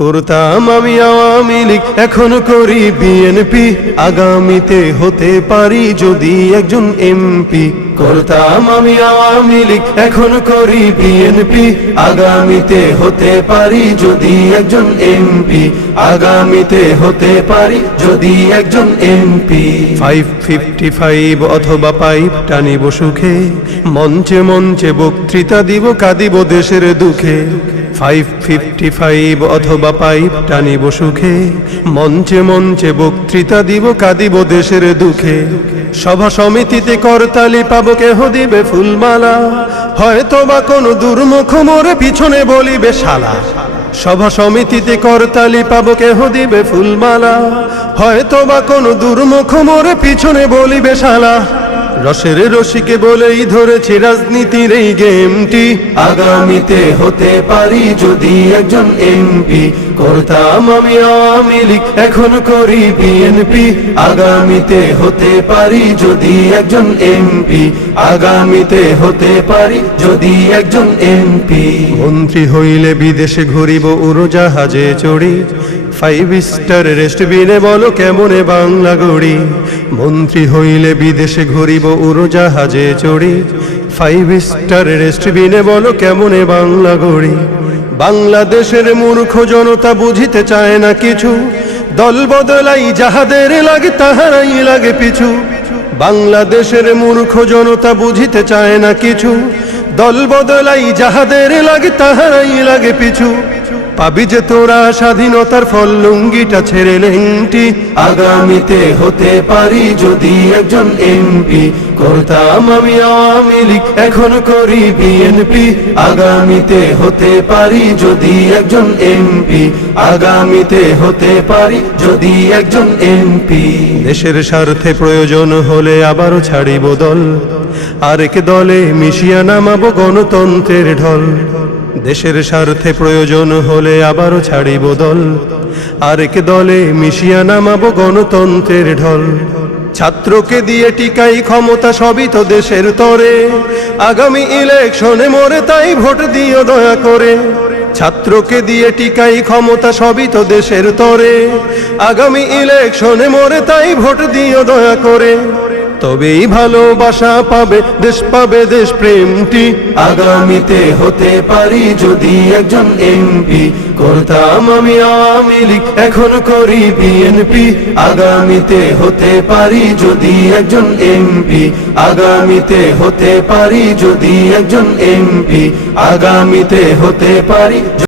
করতাম আমি আওয়ামী লীগ, এখন করি বিএনপি, আগামীতে হতে পারি যদি একজন এমপি। করতাম আমি আওয়ামী লীগ, এখন করি বিএনপি, আগামীতে হতে পারি যদি একজন এমপি, আগামীতে হতে পারি যদি একজন এমপি। 555 অথবা পাইপ টানিব সুখে, মঞ্চে মঞ্চে বক্তৃতা দিব, কাঁদিব দেশের দুঃখে। 555 অথবা পাইপ টানিব সুখে, মঞ্চে মঞ্চে বক্তৃতা দিব, কাঁদিব দেশের দুঃখে। সভা সমিতিতে করতালি পাবো, কেহ দিবে ফুলমালা, হয়তো বা কোনো দুর্মুখ মোরে পিছনে বলিবে শালা। সভা সমিতিতে করতালি পাবো, কেহ দিবে ফুলমালা, হয়তো বা কোনো দুর্মুখ মোরে পিছনে বলিবে শালা। রসের রসিকে বলেই ধরেছি রাজনীতির এই গেমটি, আগামীতে হতে পারি যদি একজন এমপি। করতাম আমি আওয়ামী লীগ, এখন করি বিএনপি, আগামীতে হতে পারি যদি একজন এমপি, আগামীতে হতে পারি যদি একজন এমপি। মন্ত্রী হইলে বিদেশে ঘুরিব উড়োজাহাজে চড়ি, 5 স্টার রেস্টবিনে বলো কেমনে বাংলা গড়ি। মন্ত্রী হইলে বিদেশে ঘুরিব উড়োজাহাজে চড়ি, 5 স্টার রেস্টবিনে বলো কেমনে বাংলা গড়ি। বাংলাদেশের মূর্খ জনতা বুঝিতে চায় না কিছু, দল বদলাই যাহাদের লাগে তাহারাই লাগে পিছু। বাংলাদেশের মূর্খ জনতা বুঝিতে চায় না কিছু, দল বদলাই যাহাদের লাগে তাহারাই লাগে পিছু। পাবি যে তোরা স্বাধীনতার ফল, লুঙ্গিটা ছেড়ে লেংটি, আগামীতে হতে পারি যদি একজন এমপি। করতাম আমি আওয়ামী লীগ, এখন করি বিএনপি, আগামীতে হতে পারি যদি একজন এমপি, আগামীতে হতে পারি যদি একজন এমপি। দেশের স্বার্থে প্রয়োজন হলে আবারও ছাড়িব দল, আরেক দলে মিশিয়া নামাবো গণতন্ত্রের ঢল। দেশের স্বার্থে প্রয়োজন হলে আবারও ছাড়িব দল, আরেক দলে মিশিয়া নামাবো গণতন্ত্রের ঢল। ছাত্রকে দিয়ে টিকাই ক্ষমতা, সবই তো দেশের তরে, আগামী ইলেকশনে মরে তাই ভোট দিও দয়া করে। ছাত্রকে দিয়ে টিকাই ক্ষমতা, সবই তো দেশের তরে, আগামী ইলেকশনে মরে তাই ভোট দিও দয়া করে। তবেই ভালোবাসা পাবে দেশ, পাবে দেশ প্রেমটি, আগামীতে হতে পারি যদি একজন এমপি। করতাম আমি আওয়ামী লীগ, এখন করি বিএনপি, আগামীতে হতে পারি যদি একজন এমপি, আগামীতে হতে পারি যদি একজন এমপি, আগামীতে হতে পারি।